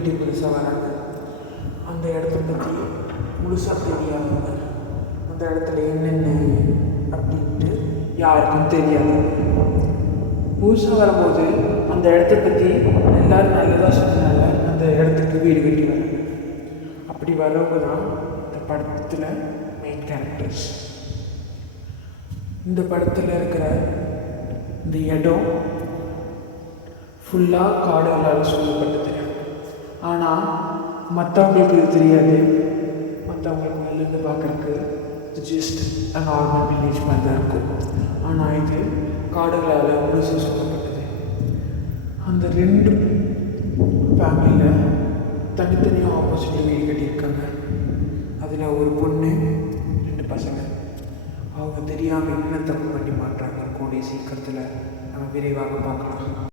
கட்டி புதுசாக வராங்க. அந்த இடத்த பற்றி முழுசாக தெரியாதவங்க, அந்த இடத்துல என்னென்ன அப்படின்ட்டு யாருக்கும் தெரியாது. புதுசாக வரும்போது அந்த இடத்த பற்றி எல்லோரும் நல்லதாக சொன்னனால அந்த இடத்துக்கு வீடு கட்டி வராங்க. அப்படி வரவங்க தான் இந்த படத்தில் மெயின் கேரக்டர்ஸ். இந்த படத்தில் இருக்கிற இந்த இடம் ஃபுல்லாக காடுகளால் சூழப்பட்டது. ஆனால் மற்றவங்களுக்கு இது தெரியாது. மற்றவங்களுக்கு வெளிலேருந்து பார்க்குறக்கு இது ஜஸ்ட் நார்மல் வில்லேஜ் மாதிரி தான் இருக்கும். ஆனால் இது காடுகளால் முழுசு சூழப்பட்டது. அந்த 2 ஃபேமிலியில் தனித்தனியாக ஆப்போசிட்டில் வீடு கட்டியிருக்காங்க. அதில் ஒரு பொண்ணு, 2 பசங்க. அவங்க தெரியாமல் என்ன தப்பு பண்ணி மாட்டுறாங்க கூடிய சீக்கிரத்தில் நம்ம விரைவாக பார்க்கலாம்.